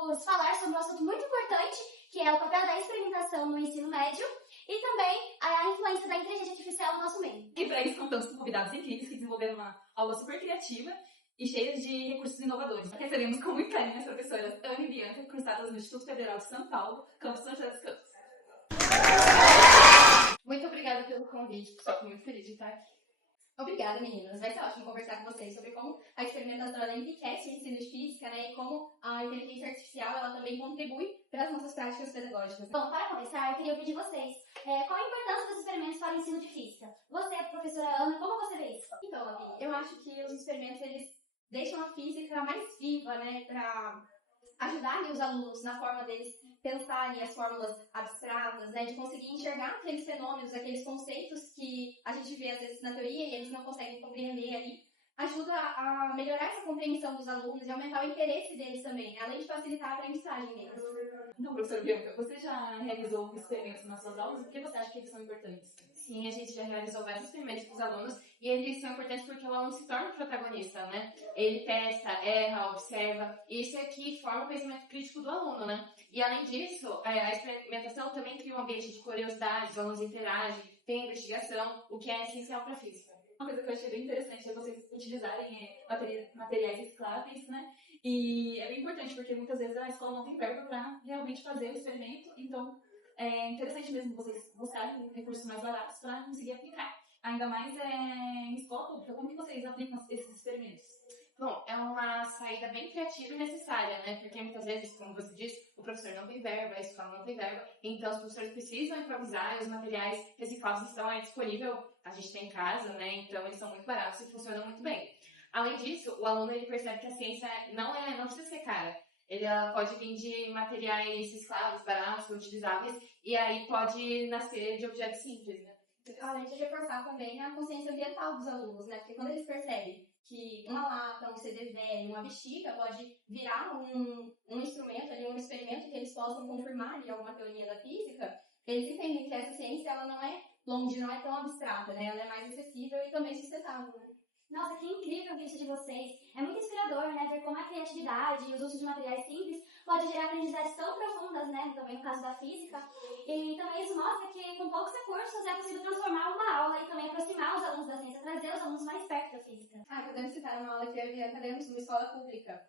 vamos falar sobre um assunto muito importante, que é o papel da experimentação no ensino médio e também a influência da inteligência artificial no nosso meio. E para isso contamos com convidados incríveis que desenvolveram uma aula super criativa e cheia de recursos inovadores. Recebemos com muito carinho as professoras Ana e Bianca, cursadas no Instituto Federal de São Paulo, campus São José dos Campos. Muito obrigada pelo convite, estou muito feliz de estar aqui. Obrigada, meninas. Vai ser ótimo conversar com vocês sobre como a experimentação ela enriquece o ensino de física, né? E como a inteligência artificial ela também contribui para as nossas práticas pedagógicas. Bom, para começar, eu queria ouvir de vocês qual a importância dos experimentos para o ensino de física. Você, professora Ana, como você vê isso? Então, Ami, eu acho que os experimentos eles deixam a física mais viva, né? Para ajudar ali, os alunos na forma deles pensarem as fórmulas abstratas, né, de conseguir enxergar aqueles fenômenos, aqueles conceitos que a gente vê às vezes na teoria e eles não conseguem compreender ali, ajuda a melhorar essa compreensão dos alunos e aumentar o interesse deles também, né, além de facilitar a aprendizagem deles. Então, professora Bianca, você já realizou experimentos nas suas aulas? Por que você acha que eles são importantes? Sim, a gente já realizou vários experimentos com os alunos e eles são importantes porque o aluno se torna o protagonista, né? Ele testa, erra, observa, e isso é que forma o pensamento crítico do aluno, né? E além disso, a experimentação também cria um ambiente de curiosidade, os alunos interagem, tem investigação, o que é essencial para a física. Uma coisa que eu achei bem interessante é vocês utilizarem materiais recicláveis, né? E é bem importante porque muitas vezes a escola não tem verba para realmente fazer o experimento, então é interessante mesmo vocês buscarem recursos mais baratos para conseguir aplicar. Ainda mais em escola pública. Como que vocês aplicam esses experimentos? Bom, é uma saída bem criativa e necessária, né? Porque muitas vezes, como você disse, o professor não tem verba, a escola não tem verba, então os professores precisam improvisar e os materiais recicláveis estão aí disponíveis, a gente tem em casa, né? Então eles são muito baratos e funcionam muito bem. Além disso, o aluno ele percebe que a ciência não precisa ser cara. Ela pode vir de materiais recicláveis, baratos, reutilizáveis, e aí pode nascer de objetos simples, né? Além de reforçar também a consciência ambiental dos alunos, né? Porque quando eles percebem que uma lata, um CD velho, uma bexiga pode virar um instrumento, ali, um experimento que eles possam confirmar ali alguma teoria da física, eles entendem que essa ciência ela não é longe, não é tão abstrata, né? Ela é mais acessível e também sustentável, né? Nossa, que incrível isso de vocês. É muito inspirador, né, ver como a criatividade e os usos de materiais simples pode gerar aprendizagens tão profundas, né, também no caso da física. E também isso mostra que com poucos recursos é possível transformar uma aula e também aproximar os alunos da ciência, trazer os alunos mais perto da física. Podemos citar uma aula que eu e a Bianca demos numa escola pública.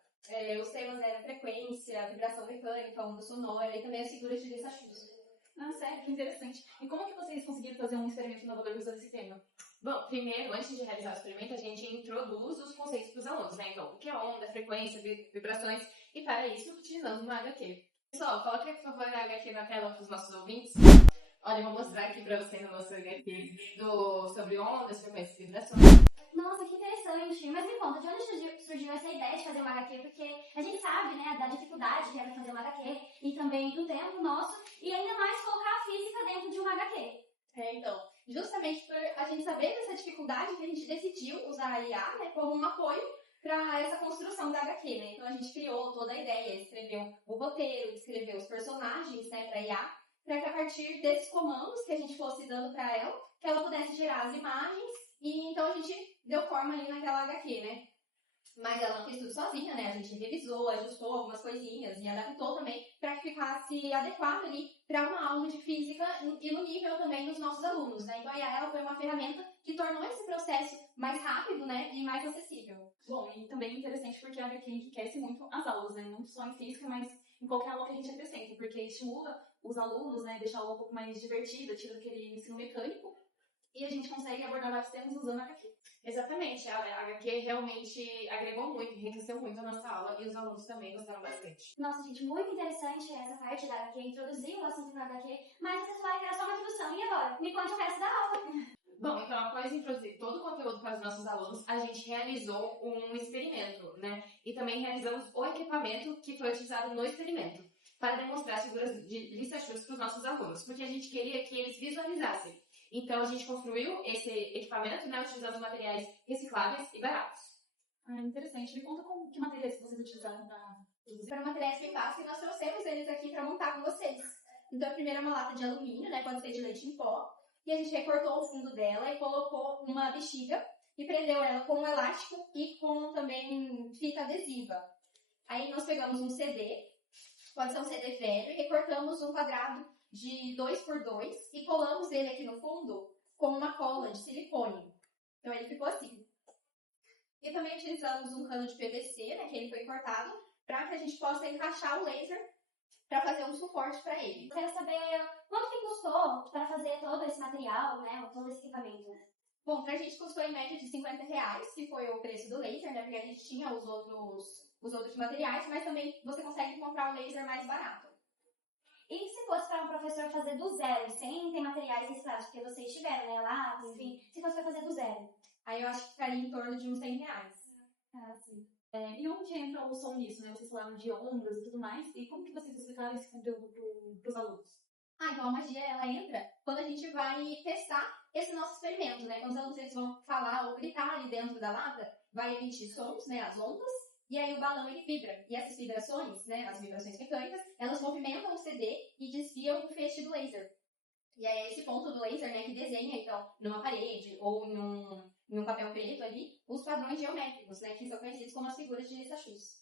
Os temas eram frequência, vibração mecânica, onda sonora e também as figuras de Lissachus. Ah, sério, que interessante. E como que vocês conseguiram fazer um experimento inovador usando esse tema? Bom, primeiro, antes de realizar o experimento, a gente introduz os conceitos para os alunos, né? Então, o que é onda, frequência, vibrações, e para isso utilizamos uma HQ. Pessoal, coloque, por favor, a HQ na tela para os nossos ouvintes. Olha, eu vou mostrar aqui para vocês a nossa HQ sobre ondas, frequências e vibrações. Nossa, que interessante. Mas me conta, de onde surgiu essa ideia de fazer uma HQ? Porque a gente sabe, né, da dificuldade que é fazer uma HQ e também do tempo nosso e ainda mais colocar a física dentro de uma HQ. Então, justamente por a gente saber dessa dificuldade que a gente decidiu usar a IA, né, como um apoio para essa construção da HQ, né? Então a gente criou toda a ideia, escreveu o roteiro, escreveu os personagens, né, para a IA, para que a partir desses comandos que a gente fosse dando para ela, que ela pudesse gerar as imagens e então a gente deu forma aí naquela HQ, né? Mas ela não fez tudo sozinha, né? A gente revisou, ajustou algumas coisinhas e adaptou também para que ficasse adequado ali para uma aula de física e no nível também dos nossos alunos, né? Então a IA ela foi uma ferramenta que tornou esse processo mais rápido, né? E mais acessível. Bom, e também é interessante porque a HQ enriquece muito as aulas, né? Não só em física, mas em qualquer aula que a gente acrescente, porque estimula os alunos, né? Deixar a aula um pouco mais divertida, tira aquele ensino mecânico e a gente consegue abordar vários temas usando a HQ. Exatamente, a HQ realmente agregou muito, enriqueceu muito a nossa aula e os alunos também gostaram bastante. Nossa, gente, muito interessante essa parte da HQ, introduzir o assunto na HQ, mas vocês falaram que era só uma introdução, e agora? Me conte o resto da aula. Bom, então após introduzir todo o conteúdo para os nossos alunos, a gente realizou um experimento, né? E também realizamos o equipamento que foi utilizado no experimento, para demonstrar as figuras de Lissachus para os nossos alunos, porque a gente queria que eles visualizassem. Então a gente construiu esse equipamento, né, utilizando materiais recicláveis e baratos. Interessante. Me conta que materiais vocês utilizaram para produzir. Para materiais bem fáceis, nós trouxemos eles aqui para montar com vocês. Então a primeira é uma lata de alumínio, né, pode ser de leite em pó, e a gente recortou o fundo dela e colocou uma bexiga e prendeu ela com um elástico e com também fita adesiva. Aí nós pegamos um CD pode ser um CD velho, e recortamos um quadrado de 2 por 2 e colamos ele aqui no fundo com uma cola de silicone. Então ele ficou assim. E também utilizamos um cano de PVC, né, que ele foi cortado, para que a gente possa encaixar o laser para fazer um suporte para ele. Eu quero saber quanto que custou para fazer todo esse material, né, todo esse equipamento. Bom, pra gente custou em média de R$50, que foi o preço do laser, né, porque a gente tinha os outros materiais, mas também você consegue comprar o laser mais barato. E se fosse para um professor fazer do zero, sem ter materiais reciclados, porque vocês tiveram, né, lá, enfim, se fosse para fazer do zero? Aí eu acho que ficaria em torno de uns R$100. Ah, sim. E onde entra o som nisso, né? Vocês falaram de ondas e tudo mais. E como que vocês explicaram esse conteúdo para os alunos? Então a magia, ela entra quando a gente vai testar esse nosso experimento, né? Quando os alunos eles vão falar ou gritar ali dentro da lata, vai emitir sons, né, as ondas, e aí o balão ele vibra. E essas vibrações, né, as vibrações mecânicas, elas movimentam o CD e desviam o feixe do laser. E aí é esse ponto do laser, né, que desenha, então, numa parede ou em um papel preto ali, os padrões geométricos, né, que são conhecidos como as figuras de Lissachus.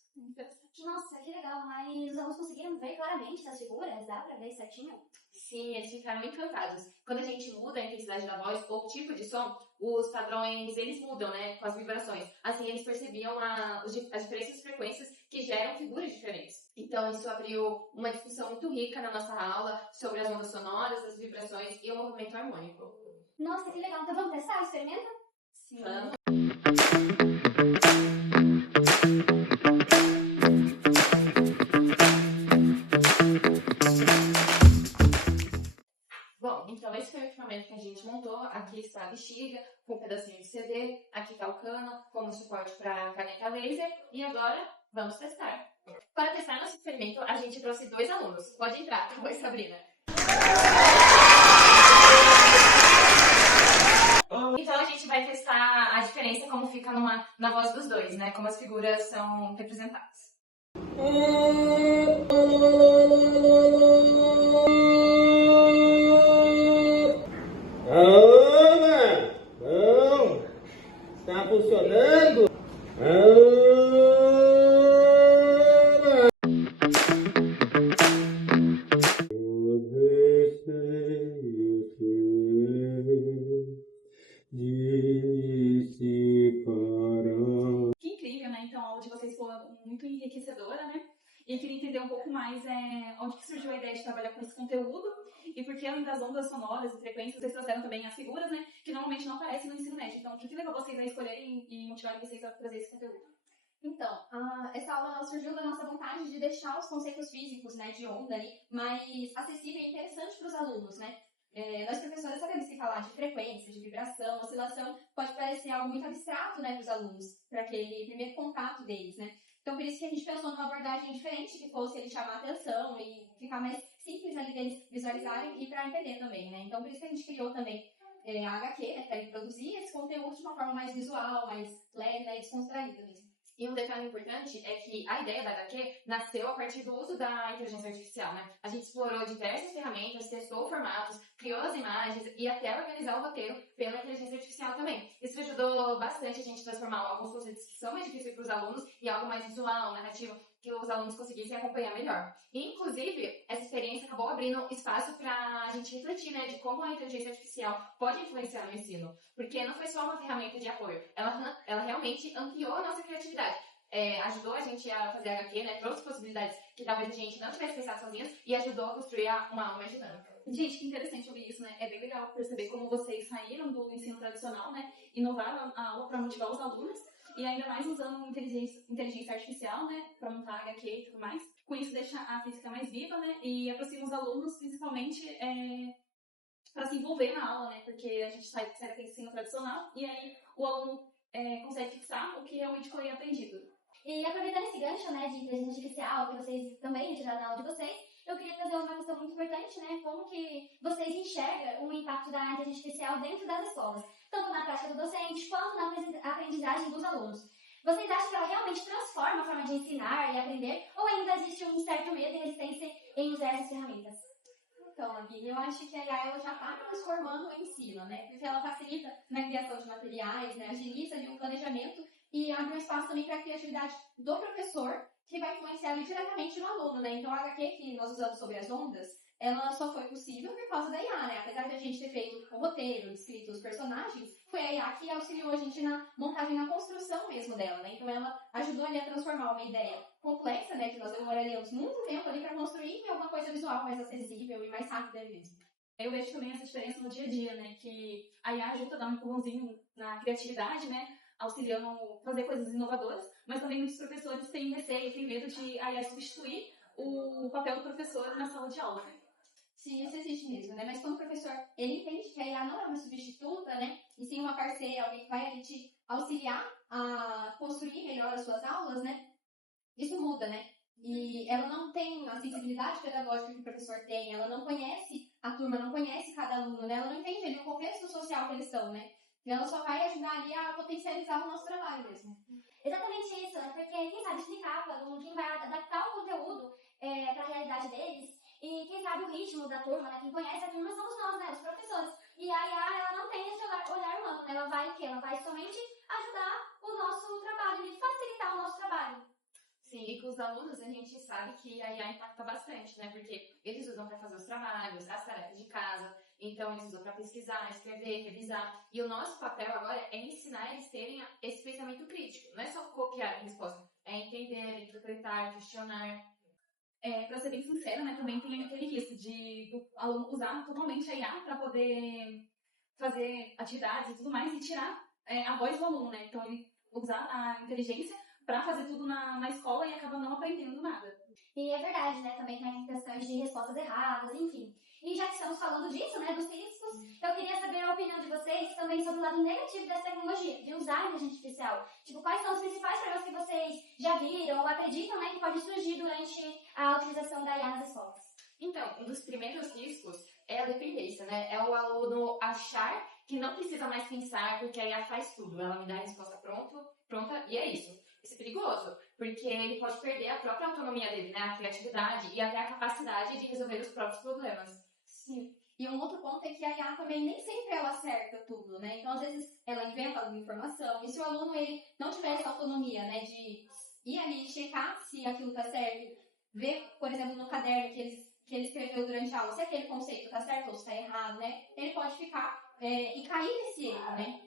Nossa, que legal, mas os alunos conseguiram ver claramente as figuras? Dá pra ver certinho? Sim, eles ficaram encantados. Quando a gente muda a intensidade da voz ou o tipo de som, os padrões, eles mudam, né, com as vibrações. Assim, eles percebiam as diferentes frequências que geram figuras diferentes. Então, isso abriu uma discussão muito rica na nossa aula sobre as ondas sonoras, as vibrações e o movimento harmônico. Nossa, que legal. Então vamos testar o experimento? Sim. Bom, então esse foi o equipamento que a gente montou. Aqui está a bexiga, com um pedacinho de CD. Aqui está o cano, como suporte para caneta laser. E agora, vamos testar. Para testar nosso experimento, a gente trouxe 2 alunos. Pode entrar. Oi, Sabrina. Então a gente vai testar a diferença, como fica na voz dos dois, né? Como as figuras são representadas. Ana! Não! Está funcionando? Ana! Eu receio dissiparão. Que incrível, né? Então a aula de vocês foi muito enriquecedora, né? E eu queria entender um pouco mais onde que surgiu a ideia de trabalhar com esse conteúdo e por que, além das ondas sonoras e frequências, vocês trouxeram também as figuras, né? Que normalmente não aparecem no ensino médio. Então, o que levou vocês a escolherem e motivarem vocês a trazer esse conteúdo? Então, essa aula surgiu da nossa vontade de deixar os conceitos físicos, né, de onda ali, mais acessível e interessante para os alunos, né? Nós professores sabemos que falar de frequência, de vibração, oscilação, pode parecer algo muito abstrato, né, para os alunos, para aquele primeiro contato deles, né? Então, por isso que a gente pensou numa abordagem diferente, que fosse ele chamar a atenção e ficar mais simples ali deles visualizarem e para entender também, né? Então, por isso que a gente criou também a HQ, né, para produzir esse conteúdo de uma forma mais visual, mais leve, né, e descontraída mesmo. E um detalhe importante é que a ideia da HQ nasceu a partir do uso da inteligência artificial, né? A gente explorou diversas ferramentas, testou formatos, criou as imagens e até organizar o roteiro pela inteligência artificial também. Isso ajudou bastante a gente transformar alguns conceitos que são mais difíceis para os alunos em algo mais visual, narrativo, que os alunos conseguissem acompanhar melhor. E, inclusive, essa experiência acabou abrindo espaço para a gente refletir, né, de como a inteligência artificial pode influenciar no ensino. Porque não foi só uma ferramenta de apoio, ela realmente ampliou a nossa criatividade. Ajudou a gente a fazer a HQ, né, trouxe possibilidades que talvez a gente não tivesse pensado sozinhas e ajudou a construir uma aula mais dinâmica. Gente, que interessante ouvir isso, né? É bem legal perceber como vocês saíram do ensino tradicional, né? Inovaram a aula para motivar os alunos e ainda mais usando inteligência artificial, né? Para montar a HQ e tudo mais. Com isso deixa a física mais viva, né? E aproxima os alunos, principalmente, para se envolver na aula, né? Porque a gente sai do ensino tradicional e aí o aluno consegue fixar o que realmente foi aprendido. E aproveitando esse gancho, né, de inteligência artificial, que vocês também retiraram na aula de vocês, eu queria trazer uma questão muito importante, né, como que vocês enxergam o impacto da inteligência artificial dentro das escolas, tanto na prática do docente, quanto na aprendizagem dos alunos. Vocês acham que ela realmente transforma a forma de ensinar e aprender, ou ainda existe um certo medo e resistência em usar essas ferramentas? Então, Gabi, eu acho que a IA ela já está transformando o ensino, né? Porque ela facilita na criação de materiais, né? Agiliza ali o planejamento e abre um espaço também para a criatividade do professor, que vai influenciar ali diretamente no aluno, né? Então a HQ que nós usamos sobre as ondas, ela só foi possível por causa da IA, né? Apesar de a gente ter feito o roteiro, descrito os personagens, foi a IA que auxiliou a gente na montagem, na construção mesmo dela, né? Então ela ajudou ali a transformar uma ideia complexa, né? Que nós demoraríamos muito tempo ali para construir em alguma coisa visual mais acessível e mais rápida mesmo. Eu vejo também essa diferença no dia a dia, né? Que a IA ajuda a dar um empurrãozinho na criatividade, né? Auxiliando a fazer coisas inovadoras, mas também muitos professores têm receio, têm medo de a IA substituir o papel do professor na sala de aula, né? Sim, isso existe mesmo, né? Mas quando o professor, ele entende que a IA não é uma substituta, né? E sim uma parceira, alguém que vai ali te auxiliar a construir melhor as suas aulas, né? Isso muda, né? E ela não tem a sensibilidade pedagógica que o professor tem, ela não conhece a turma, não conhece cada aluno, né? Ela não entende ali o contexto social que eles estão, né? E ela só vai ajudar ali a potencializar o nosso trabalho mesmo. Exatamente isso, né? Porque quem sabe explicar para o aluno, quem vai adaptar o conteúdo para a realidade deles, e quem sabe o ritmo da turma, né? Quem conhece a turma somos nós, né? Os professores. E a IA, ela não tem esse olhar humano, né? Ela vai o quê? Ela vai somente ajudar o nosso trabalho, e facilitar o nosso trabalho. Sim, e com os alunos a gente sabe que a IA impacta bastante, né? Porque eles usam para fazer os trabalhos, as tarefas de casa, então eles usam para pesquisar, escrever, revisar. E o nosso papel agora é ensinar eles a terem esse pensamento crítico. Não é só copiar a resposta, é entender, interpretar, questionar. Para ser bem sincera, né, também tem aquele risco de do aluno usar totalmente a IA para poder fazer atividades e tudo mais e tirar a voz do aluno, né? Então ele usar a inteligência para fazer tudo na escola e acaba não aprendendo nada. E é verdade, né? Também tem questões de respostas erradas, enfim. E já que estamos falando disso, né, dos riscos, eu queria saber a opinião de vocês também sobre o lado negativo dessa tecnologia, de usar a inteligência artificial. Tipo, quais são os principais problemas que vocês já viram ou acreditam, né, que pode surgir durante a utilização da IA nas escolas? Então, um dos primeiros riscos é a dependência, né? É o aluno achar que não precisa mais pensar porque a IA faz tudo. Ela me dá a resposta pronta e é isso. Isso é perigoso, porque ele pode perder a própria autonomia dele, né? A criatividade e até a capacidade de resolver os próprios problemas. Sim. E um outro ponto é que a IA também nem sempre ela acerta tudo, né? Então, às vezes, ela inventa alguma informação. E se o aluno ele não tiver essa autonomia, né, de ir ali checar se aquilo tá certo, ver, por exemplo, no caderno que ele escreveu durante a aula, se aquele conceito tá certo ou se tá errado, né? Ele pode ficar e cair nesse erro, né?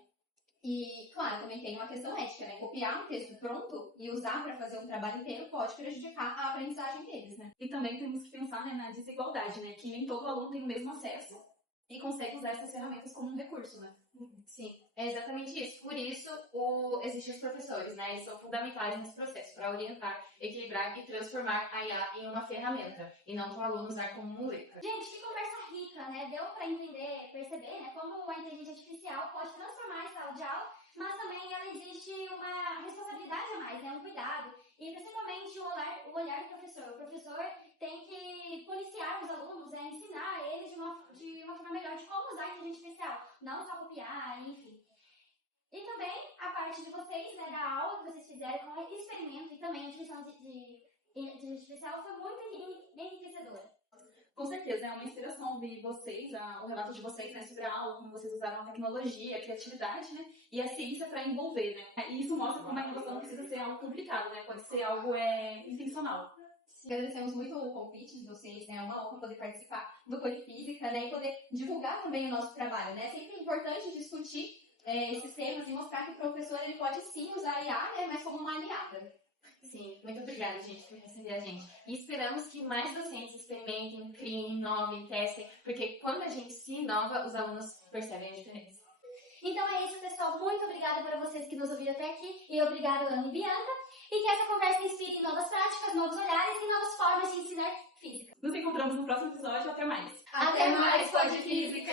E, claro, também tem uma questão ética, né? Copiar um texto pronto e usar para fazer um trabalho inteiro pode prejudicar a aprendizagem deles, né? E também temos que pensar, né, na desigualdade, né? Que nem todo aluno tem o mesmo acesso e consegue usar essas ferramentas como um recurso, né? Sim, é exatamente isso. Por isso, existem os professores, né? Eles são fundamentais nesse processo para orientar, equilibrar e transformar a IA em uma ferramenta e não para o aluno usar como muleta. Gente, que conversa rica, né? Deu para entender, perceber, né, como a inteligência artificial pode transformar a sala de aula, mas também ela existe uma responsabilidade a mais, né? Um cuidado. E principalmente o olhar do professor. O professor tem que policiar os alunos, ensinar eles de uma forma melhor de como usar a inteligência artificial, não só copiar, enfim. E também a parte de vocês, né, da aula que vocês fizeram com o experimento e também a utilização de inteligência artificial foi muito enriquecedora. Com certeza, é uma inspiração ouvir vocês, o relato de vocês, né, sobre a aula, como vocês usaram a tecnologia, a criatividade, né, e a ciência para envolver, né. E isso mostra como a inovação não precisa ser algo complicado, né, pode ser algo intencional. Sim, agradecemos muito o convite de vocês, né? É uma honra poder participar do Polifísica, né? E poder divulgar também o nosso trabalho, né? É sempre importante discutir esses temas e mostrar que o professor ele pode sim usar a IA, né? Mas como uma aliada. Sim, muito obrigada, gente, por receber a gente. E esperamos que mais docentes experimentem, criem, inovem, testem, porque quando a gente se inova, os alunos percebem a diferença. Então é isso, pessoal. Muito obrigada para vocês que nos ouviram até aqui. E obrigada, Ana e Bianca. E que essa conversa inspire em novas práticas, novos olhares e novas formas de ensinar física. Nos encontramos no próximo episódio. Até mais! Até mais, Polifísica!